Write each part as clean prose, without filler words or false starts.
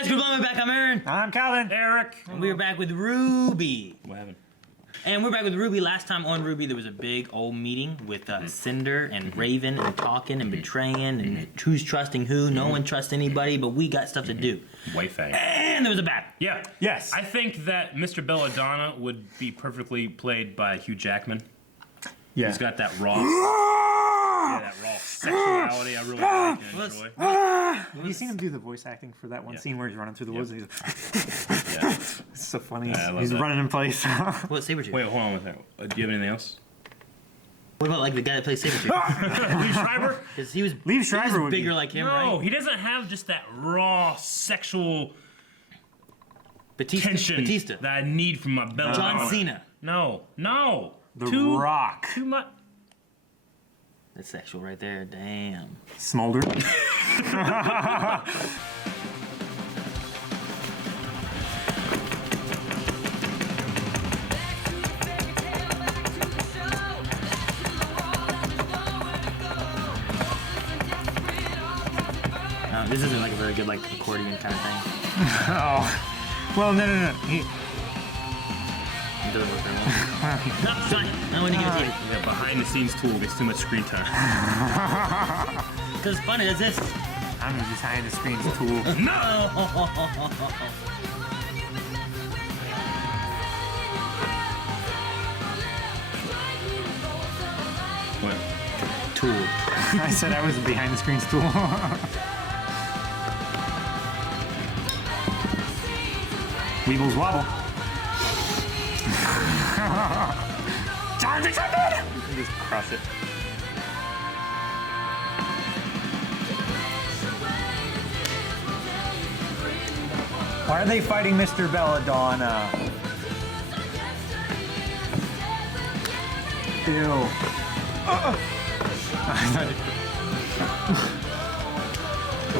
guys, good morning. We're back. I'm Aaron. I'm Calvin. Eric. And we're back with RWBY. What happened? And we're back with RWBY. Last time on RWBY, there was a big old meeting with Cinder and Raven and talking and betraying and who's trusting who. No one trusts anybody, but we got stuff to do. Wayfang. And there was a battle. Yeah. Yes. I think that Mr. Belladonna would be perfectly played by Hugh Jackman. Yeah. He's got that raw, that raw sexuality I really like and enjoy. Have you seen him do the voice acting for that one scene where he's running through the woods? And he's Yeah. it's so funny. I love He's that. running in place. What, Sabretooth? Wait, hold on with that. Do you have anything else? What about like the guy that plays Sabretooth? Lee Schreiber? Because he was Liev Schreiber would bigger be. like him, No, right? he doesn't have just that raw sexual tension Batista. that I need from my Belladonna. John Cena. No. The Rock. Too much. That's sexual right there. Damn. Smolder. This isn't like a very good like accordion kind of thing. Oh. Well, no. It doesn't work very well. No, sorry. I want to give it to you. Yeah, behind the scenes tool gets too much screen time. Because it's funny as this. I'm just behind the screen's tool. No! What? Tool. I said I was behind the screen's tool. Weebles wobble. John's excited! Just crush it. Why are they fighting Mr. Belladonna? Ew.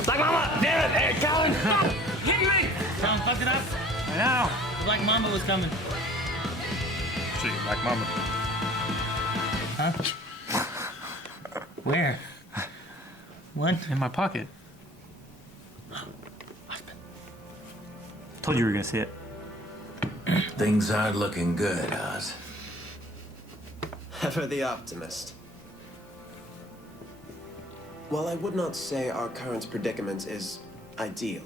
Black Mamba! Damn it! Hey, Calvin! Stop! Hit me! Calvin fucked it up. I know. The Black Mamba was coming. Gee, Black Mama. Huh? Where? What? In my pocket. Told you we were gonna see it. Things aren't looking good, Oz. Ever the optimist. While I would not say our current predicament is ideal,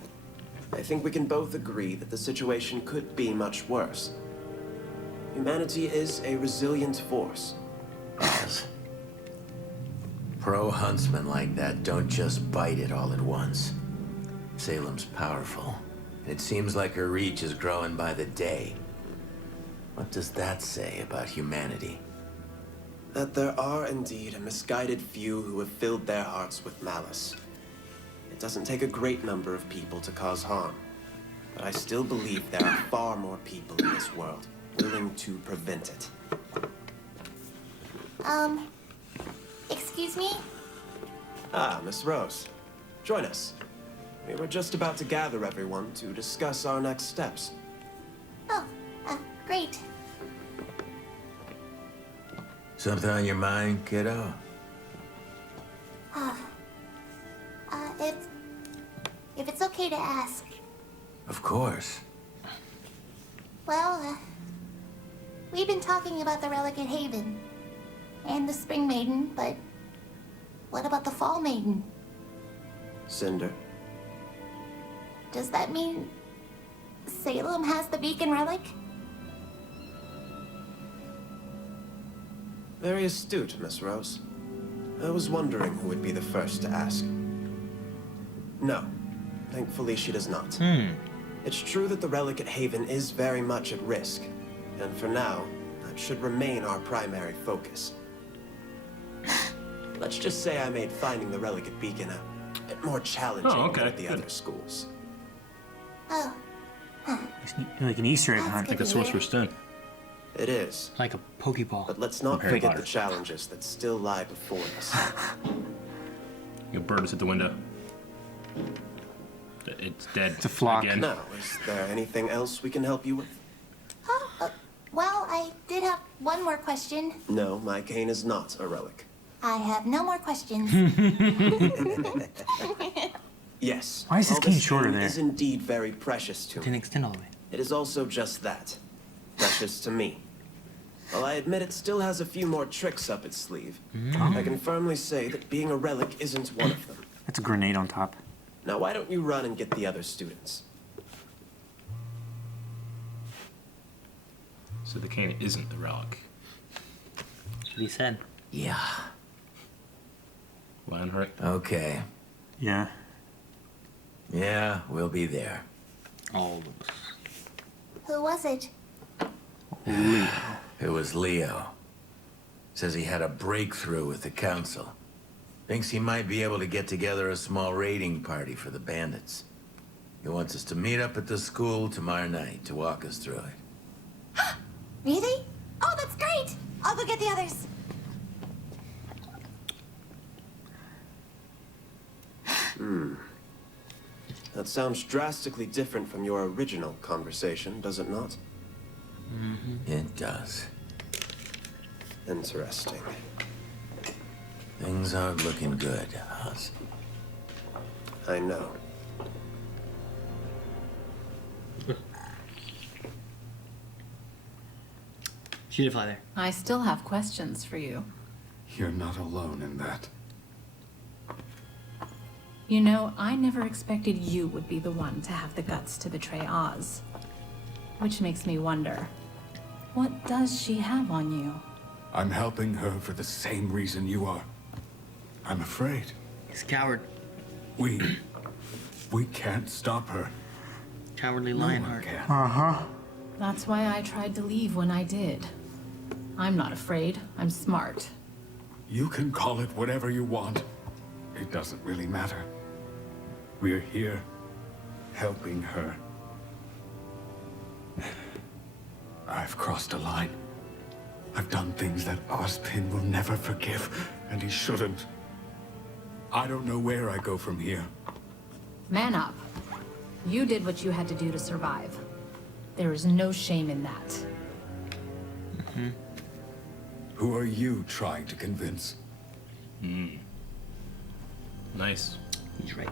I think we can both agree that the situation could be much worse. Humanity is a resilient force. Oz. Pro huntsmen like that don't just bite it all at once. Salem's powerful. It seems like her reach is growing by the day. What does that say about humanity? That there are indeed a misguided few who have filled their hearts with malice. It doesn't take a great number of people to cause harm, but I still believe there are far more people in this world willing to prevent it. Excuse me? Ah, Miss Rose. Join us. We were just about to gather everyone to discuss our next steps. Oh, great. Something on your mind, kiddo? If it's okay to ask. Of course. Well, we've been talking about the Relic at Haven and the Spring Maiden, but what about the Fall Maiden? Cinder. Does that mean Salem has the Beacon Relic? Very astute, Miss Rose. I was wondering who would be the first to ask. No. Thankfully, she does not. It's true that the Relic at Haven is very much at risk, and for now, that should remain our primary focus. Let's just say I made finding the Relic at Beacon a bit more challenging than at the other schools. Oh, Like an Easter egg That's hunt. good. Like a Sorcerer's Stone. It is, Like a Pokeball. but let's not Harry forget Potter. the challenges that still lie before us. Your bird is at the window. It's dead. It's a flock. Again. Now, is there anything else we can help you with? well, I did have one more question. No, my cane is not a relic. I have no more questions. Yes. Why is this while cane shorter cane there? is indeed very precious to Didn't me. extend all the way. It is also just that. Precious to me. While I admit it still has a few more tricks up its sleeve, I can firmly say that being a relic isn't one of them. That's a grenade on top. Now why don't you run and get the other students? So the cane isn't the relic. That's what he said. Yeah. Landrick. Okay. Yeah. Yeah, we'll be there. All of us. Who was it? It was Leo. Says he had a breakthrough with the council. Thinks he might be able to get together a small raiding party for the bandits. He wants us to meet up at the school tomorrow night to walk us through it. Really? Oh, that's great! I'll go get the others. That sounds drastically different from your original conversation, does it not? It does. Interesting. Things aren't looking good, Oz. I know. She did fly there. I still have questions for you. You're not alone in that. You know, I never expected you would be the one to have the guts to betray Oz. Which makes me wonder, what does she have on you? I'm helping her for the same reason you are. I'm afraid. He's a coward. We can't stop her. Cowardly No one Lionheart. can. Uh-huh. That's why I tried to leave when I did. I'm not afraid. I'm smart. You can call it whatever you want. It doesn't really matter. We're here, helping her. I've crossed a line. I've done things that Ozpin will never forgive, and he shouldn't. I don't know where I go from here. Man up. You did what you had to do to survive. There is no shame in that. Who are you trying to convince? Nice. He's right.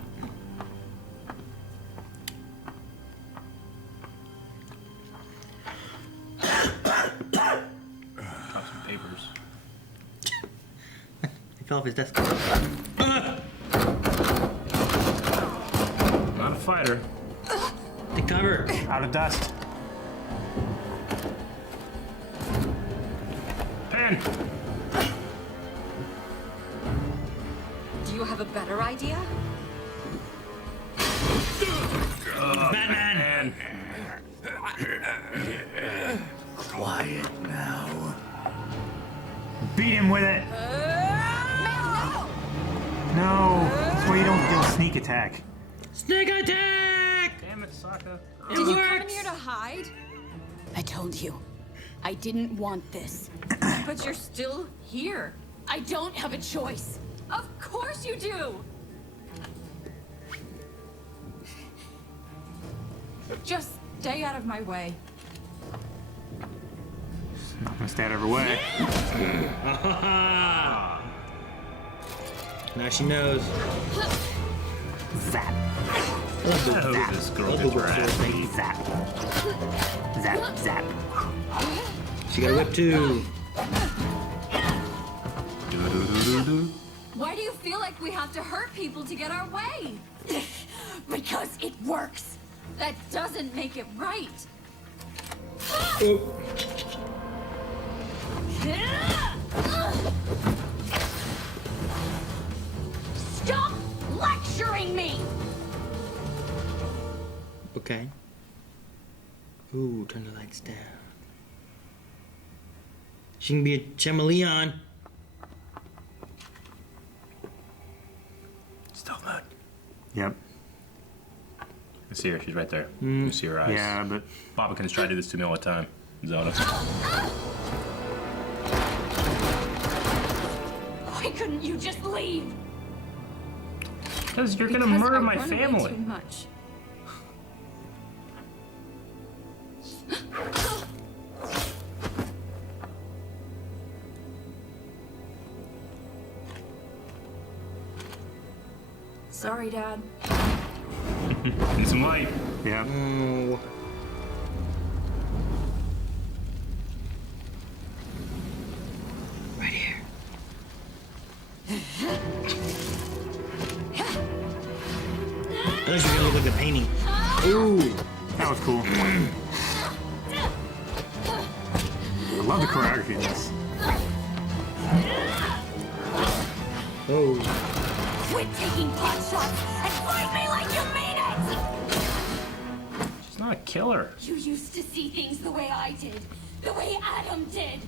Drop some papers. He fell off his desk. Not a fighter. To cover. Out of dust. Pen! Do you have a better idea? Batman! Quiet now. Beat him with it. No. That's why you don't do a sneak attack. Sneak attack! Damn it, Sokka. Did you come in here to hide? I told you. I didn't want this. But you're still here. I don't have a choice. Of course you do! Just stay out of my way. Not gonna stay out of her way. Now she knows. Zap. I hope this girl gets her ass beat. Zap. Zap, zap. She got a whip too. Why do you feel like we have to hurt people to get our way? Because it works. That doesn't make it right. Stop lecturing me! Okay. Ooh, turn the lights down. She can be a chameleon. Still not. Yep. I see her. She's right there. You see her eyes. Yeah, but Bobbican's tried to do this to me all the time. Zelda. Why couldn't you just leave? Because you're gonna Because murder I my run away family. Too much. Sorry, Dad. And some light. Yeah. Oh. Right here. I thought you were gonna look like the painting. Ooh, that was cool. I love the choreography in this. Oh. Quit taking pot shots and fight me like you mean it! She's not a killer. You used to see things the way I did, the way Adam did.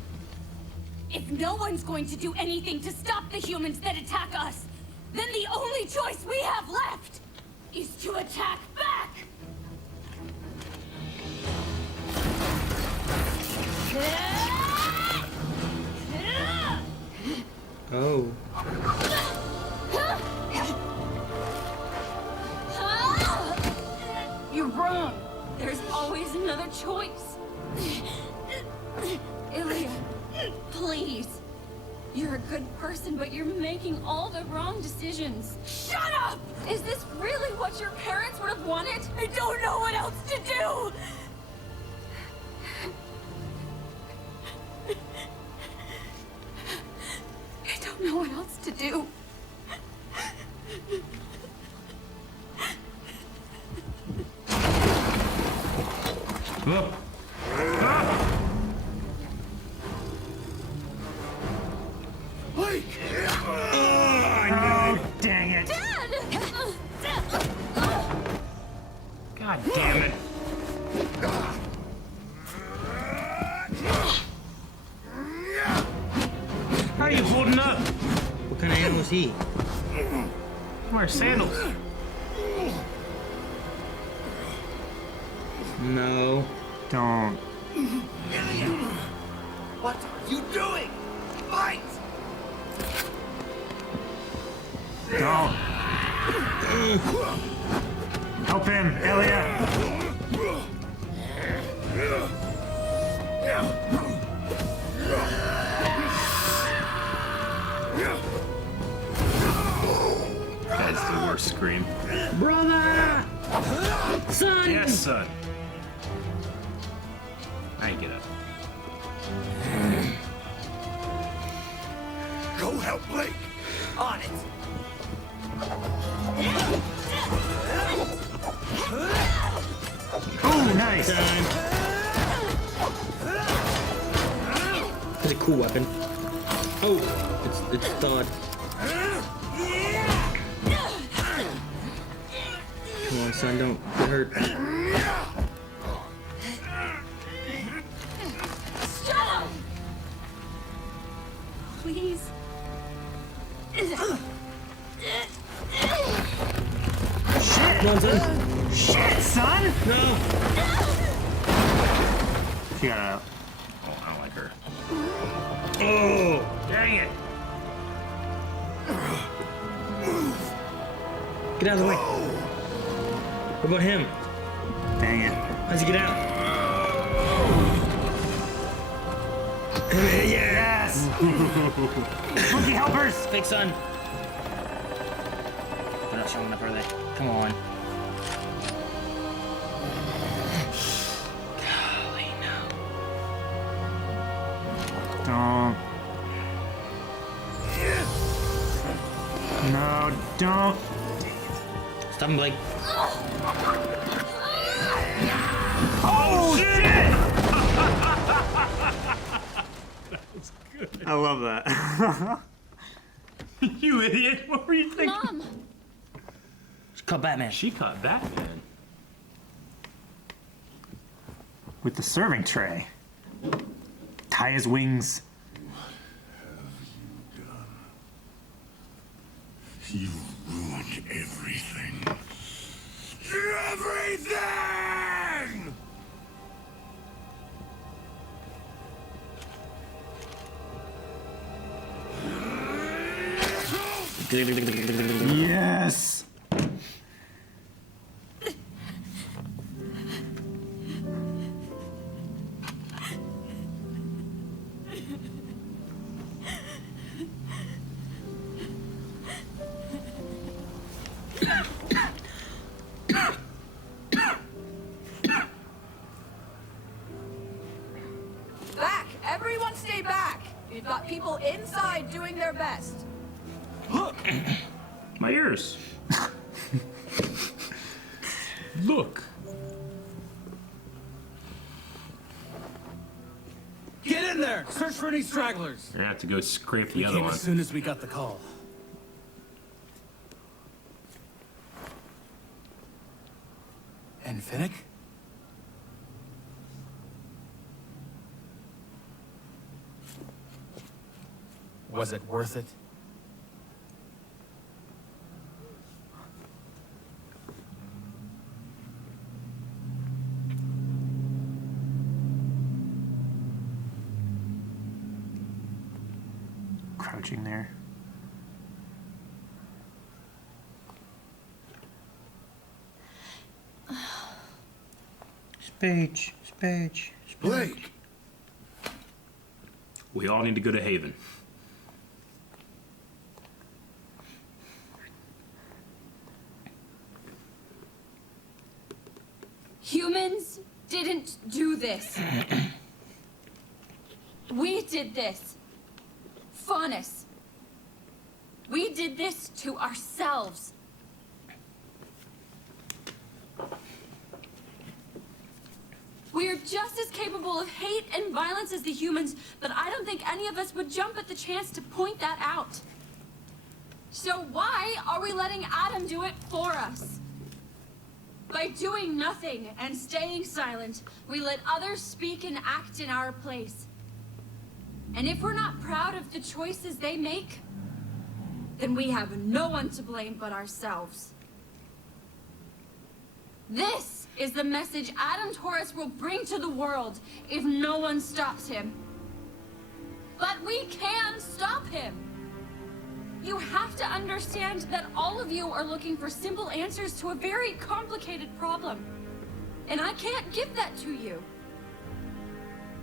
If no one's going to do anything to stop the humans that attack us, then the only choice we have left is to attack back! Oh. You're wrong. There's always another choice. Ilya, please. You're a good person, but you're making all the wrong decisions. Shut up! Is this really what your parents would have wanted? I don't know what else to do! I don't know what else to do. Look. Oh, dang it. God damn it. How are you holding up? What kind of animal is he? Wear sandals. No. Don't. What are you doing? Fight! Don't. Help him, Elliot. That's the worst scream. Brother! Son! Yes, son. Now you get up. Go help Blake! On it! Oh, nice. That's a cool weapon. Oh, it's thawed. Come on, son, don't get hurt. Stop! Please. Come on, son. Shit, son. No! She got out. Oh, I don't like her. Oh! Dang it. Get out of the way. What about him? Dang it. How's he get out? Yes. Monkey helpers. Fake son. They're not showing up, are they? Come on. Golly, no. Don't. No, don't. Stop him, Blake. Oh, shit! I love that. You idiot. What were you thinking? Mom! Just call Batman. She caught Batman. With the serving tray. Tie his wings. You ruined everything. Everything! Yes. We've got people inside doing their best. Look! My ears. Look. Get in there! Search for any stragglers. I have to go scrape the We other came one. as soon as we got the call. And Finnick? Was it worth it? Crouching there. Speech. Blake! We all need to go to Haven. Humans didn't do this. We did this. Faunus. We did this to ourselves. We're just as capable of hate and violence as the humans, but I don't think any of us would jump at the chance to point that out. So why are we letting Adam do it for us? By doing nothing and staying silent, we let others speak and act in our place. And if we're not proud of the choices they make, then we have no one to blame but ourselves. This is the message Adam Taurus will bring to the world if no one stops him. But we can stop him. You have to understand that all of you are looking for simple answers to a very complicated problem. And I can't give that to you.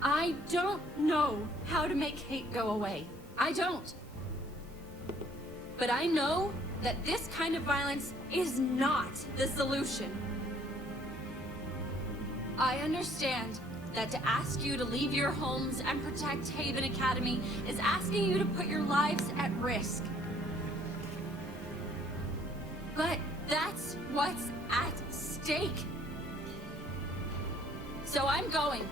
I don't know how to make hate go away. I don't. But I know that this kind of violence is not the solution. I understand that to ask you to leave your homes and protect Haven Academy is asking you to put your lives at risk. But that's what's at stake. So I'm going.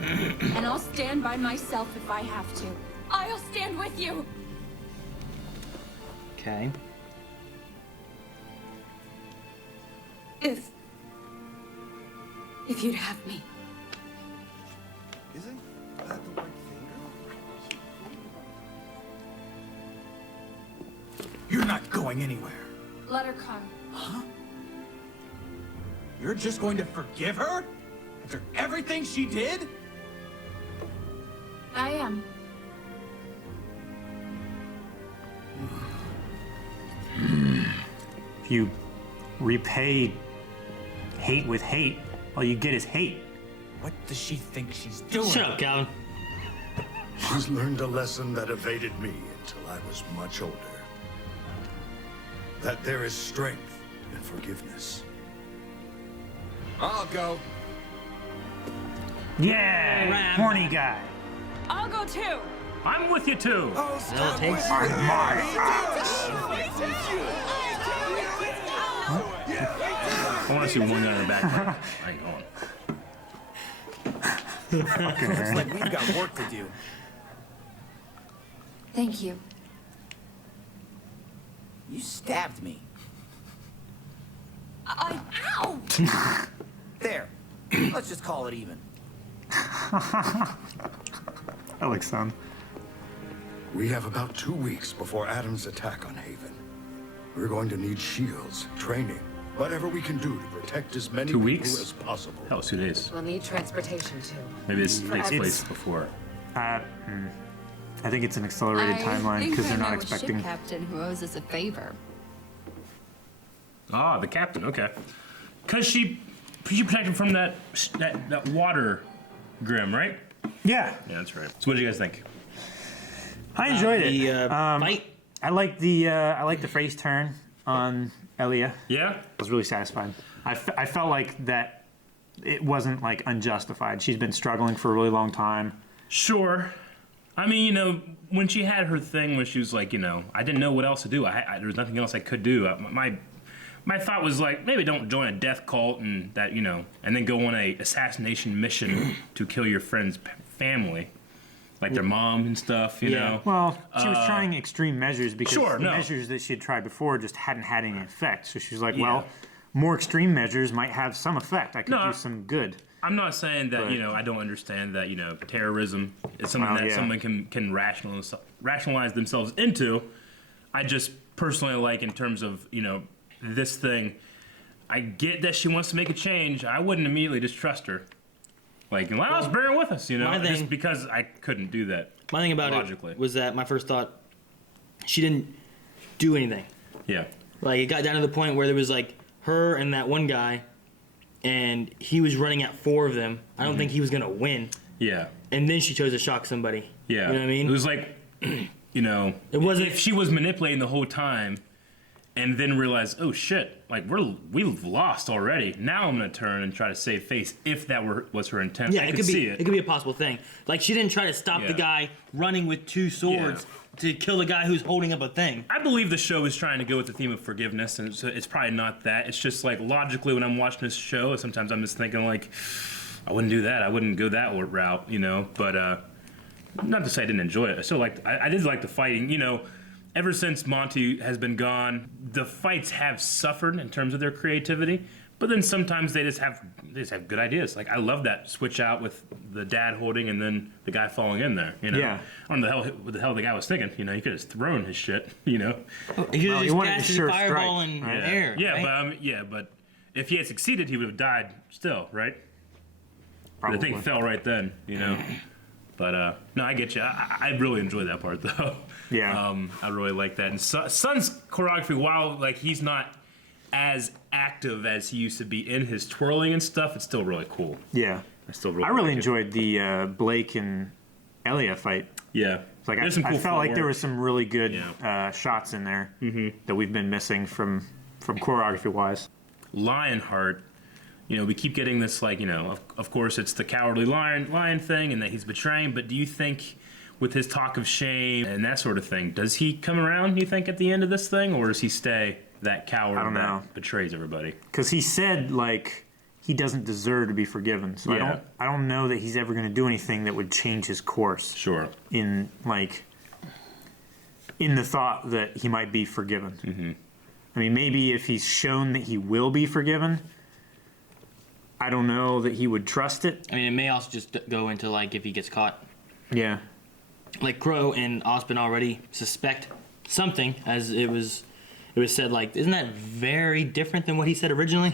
And I'll stand by myself if I have to. I'll stand with you. Okay. If you'd have me. Isn't that the right finger? You're not going anywhere. Let her come. Huh? You're just going to forgive her? After everything she did? I am. If you repay hate with hate, all you get is hate. What does she think she's doing? Shut up, Calvin. She's learned a lesson that evaded me until I was much older. That there is strength in forgiveness. I'll go. Yeah, horny guy. I'll go too. I'm with you too. Still takes. I want to see one guy in the back. I ain't going. Looks like we've got work to do. Thank you. You stabbed me. Ow! There. Let's just call it even. Alex, son. We have about 2 weeks before Adam's attack on Haven. We're going to need shields, training, whatever we can do to protect as many 2 people weeks? as possible. Hell, it's 2 days. We'll need transportation too. Maybe this takes It's- place before. I think it's an accelerated timeline because they're not expecting. Ship captain who owes us a favor. Ah, the captain. Okay. Cause she protected him from that water grim, right? Yeah, Yeah, that's right. So what did you guys think? I enjoyed it. The fight. I like the phrase turn on Elia. Yeah. I was really satisfied. I felt like that it wasn't like unjustified. She's been struggling for a really long time. Sure. I mean, you know, when she had her thing where she was like, you know, I didn't know what else to do. There was nothing else I could do. My thought was like, maybe don't join a death cult and that, you know, and then go on a assassination mission to kill your friend's family, like their mom and stuff, you know. Well, she was trying extreme measures because Sure, the no. measures that she had tried before just hadn't had any effect. So she was like, well, more extreme measures might have some effect. I could do some good. I'm not saying that, But- you know, I don't understand that, you know, terrorism is something that someone can rationalize themselves into. I just personally like in terms of, you know, this thing, I get that she wants to make a change. I wouldn't immediately just trust her. Like, well, let's bring her with us, you know, just because I couldn't do that. My thing about logically. it was that my first thought, she didn't do anything. Yeah. Like, it got down to the point where there was, like, her and that one guy, and he was running at 4 of them. I don't think he was going to win. Yeah. And then she chose to shock somebody. Yeah. You know what I mean? It was like, you know, it wasn't. If she was manipulating the whole time and then realized, oh shit, like we've lost already. Now I'm going to turn and try to save face if that was her intent. Yeah, I it could could see be. it. It could be a possible thing. Like, she didn't try to stop the guy running with 2 swords to kill the guy who's holding up a thing. I believe the show is trying to go with the theme of forgiveness, and it's probably not that. It's just like logically when I'm watching this show, sometimes I'm just thinking like, I wouldn't do that. I wouldn't go that route, you know. But not to say I didn't enjoy it. I still liked. I did like the fighting, you know. Ever since Monty has been gone, the fights have suffered in terms of their creativity. But then sometimes they just have good ideas. Like, I love that switch out with the dad holding and then the guy falling in there. You know, Yeah. I don't know what the hell the guy was thinking. You know, he could have thrown his shit. You know, He just casted a fireball in yeah. air. Yeah, right? but if he had succeeded, he would have died still, right? Probably. The thing fell right then. You know. But no, I get you. I really enjoy that part though. Yeah. I really like that. And Sun's choreography, while like he's not as active as he used to be in his twirling and stuff, it's still really cool. Yeah. I really really like it. enjoyed the Blake and Elia fight. Yeah. Like, There's some cool I felt like there footwork. was some really good shots in there that we've been missing from choreography wise. Lionheart, you know, we keep getting this, like, you know, of course it's the cowardly lion thing and that he's betraying, but do you think with his talk of shame and that sort of thing, does he come around, you think, at the end of this thing, or does he stay that coward I don't know. that betrays everybody? Because he said, like, he doesn't deserve to be forgiven. So I don't know that he's ever going to do anything that would change his course. Sure. In the thought that he might be forgiven. Mm-hmm. I mean, maybe if he's shown that he will be forgiven, I don't know that he would trust it. I mean, it may also just go into, like, if he gets caught. Yeah. Like, Crow and Ospen already suspect something, as it was said, like, isn't that very different than what he said originally?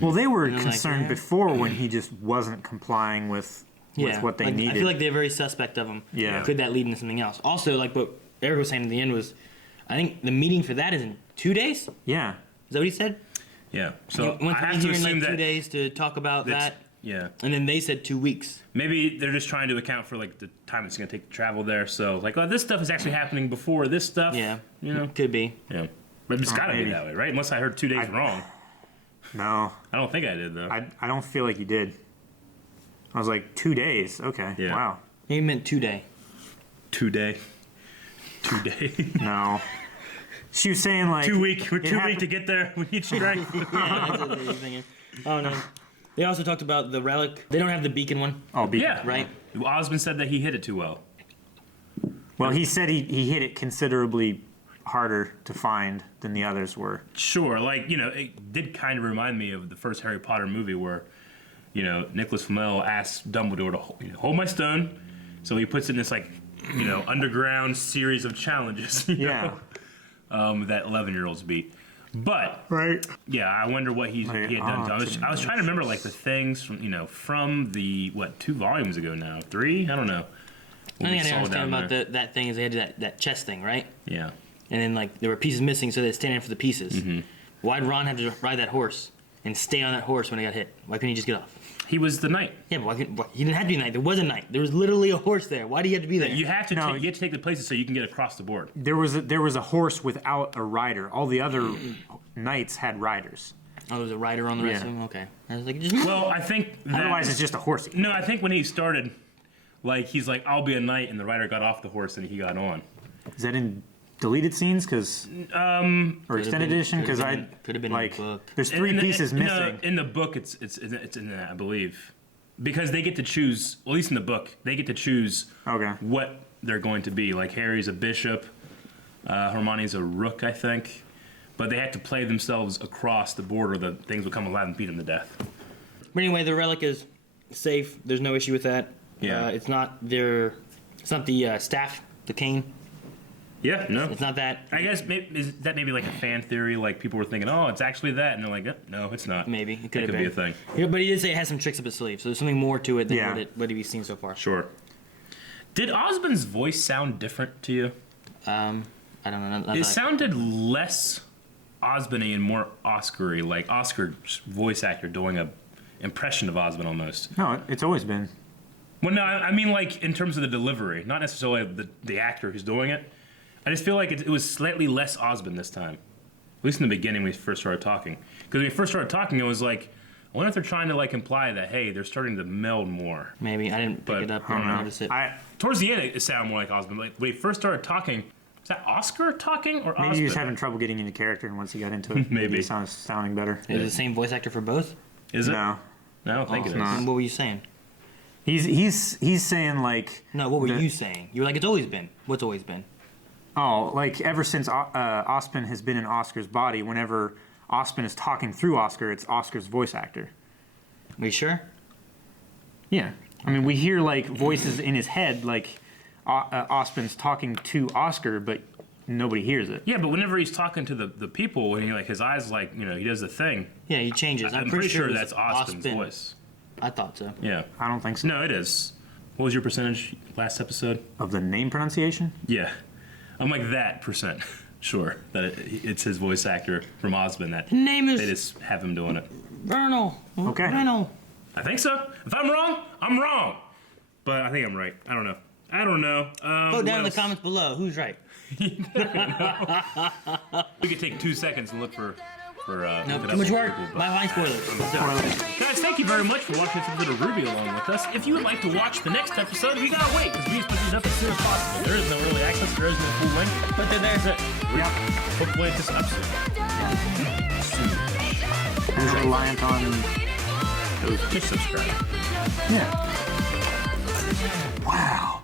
Well, they were And then, concerned like, before when he just wasn't complying with what they like, needed. I feel like they're very suspect of him. Yeah. Could that lead into something else? Also, like what Eric was saying in the end was, I think the meeting for that is in 2 days? Yeah. Is that what he said? Yeah. He So went I to have be to here in assume like 2 that days to talk about that. Yeah. And then they said 2 weeks. Maybe they're just trying to account for, like, the time it's going to take to travel there. So, like, well, this stuff is actually happening before this stuff. Yeah. You know? Could be. Yeah. But it's got to be maybe. that way, right? Unless I heard 2 days wrong. No. I don't think I did, though. I don't feel like you did. I was like, 2 days? Okay. Yeah. Wow. He meant 2 day. 2 day. 2 day. No. She was saying, like... 2 week. We're it 2 happened- week to get there. We need strength. Yeah, that's what they were thinking. Oh, no. They also talked about the relic. They don't have the beacon one. Oh, beacon. Yeah. Right? Osmond said that he hit it too well. Well, he said he hit it considerably harder to find than the others were. Sure, like, you know, it did kind of remind me of the first Harry Potter movie where, you know, Nicholas Flamel asks Dumbledore to hold my stone, so he puts it in this, like, you know, underground series of challenges. You know, that 11-year-olds beat. But yeah, I wonder what he had done. I was trying to remember, like, the things from, you know, from the 2 volumes ago now, 3, I don't know. I think I didn't understand about that thing is they had that chest thing, right? Yeah. And then, like, there were pieces missing, so they had to stand in for the pieces. Why'd Ron have to ride that horse and stay on that horse when he got hit? Why couldn't he just get off? He was the knight. Yeah, but he didn't have to be a knight. There was a knight. There was literally a horse there. Why do you have to be there? You have to take the places so you can get across the board. There was a horse without a rider. All the other knights had riders. Oh, there was a rider on the rest of them? Okay. I was like, just... Well, I think that, Otherwise, it's just a horse. No, I think when he started, Like he's like, I'll be a knight, and the rider got off the horse and he got on. Is that in deleted scenes? Cause or extended edition? Because could have been like in the book. there's three pieces missing. In the book, it's in that, I believe, because they get to choose. At least in the book, they get to choose what they're going to be. Like Harry's a bishop, Hermione's a rook, I think, but they have to play themselves across the border. The things will come alive and beat them to death. But anyway, the relic is safe. There's no issue with that. Yeah. It's not the staff, the cane. Yeah, no. It's not that. I guess is that maybe like a fan theory? Like people were thinking, oh, it's actually that, and they're like, no, it's not. Maybe it could be a thing. Yeah, but he did say it has some tricks up his sleeve, so there's something more to it than what we've seen so far. Sure. Did Osmond's voice sound different to you? I don't know. It sounded less Osmond-y and more Oscar-y, like Oscar's voice actor doing a impression of Osmond almost. No, it's always been. Well, no, I mean like in terms of the delivery, not necessarily the actor who's doing it. I just feel like it was slightly less Osmond this time. At least in the beginning when we first started talking. Because when we first started talking, it was like, I wonder if they're trying to like imply that, hey, they're starting to meld more. Maybe. I didn't pick it up. I didn't notice it. Towards the end, it sounded more like Osmond. Like when we first started talking, is that Oscar talking or Osmond? Maybe he was having trouble getting into character, and once he got into it, maybe it sounds sounding better. Is it the same voice actor for both? Is it? No. I don't think it is. Not. What were you saying? He's saying like. No, what were you saying? You were like, it's always been. What's always been? Oh, like ever since Osmond has been in Oscar's body, whenever Osmond is talking through Oscar, it's Oscar's voice actor. Are you sure? Yeah. I mean, we hear like voices in his head, like Osmond's talking to Oscar, but nobody hears it. Yeah, but whenever he's talking to the people, when he like his eyes like he does the thing. Yeah, he changes. I'm pretty sure that's Osmond's voice. I thought so. Yeah. I don't think so. No, it is. What was your percentage last episode? Of the name pronunciation? Yeah. I'm like that percent. Sure. That it's his voice actor from Osmond that name is they just have him doing it. Vernal. Okay. Vernal. I think so. If I'm wrong, I'm wrong. But I think I'm right. I don't know. Vote down in the comments below. Who's right? We could take 2 seconds and look for no, too much work. My line spoilers. Guys, thank you very much for watching this episode of RWBY along with us. If you would like to watch the next episode, we gotta wait because we just put these up as soon as possible. There is no early access, there is no full length, but there's it. Yeah. Hopefully it's up soon. Who's reliant on Just subscribe. Yeah. Wow.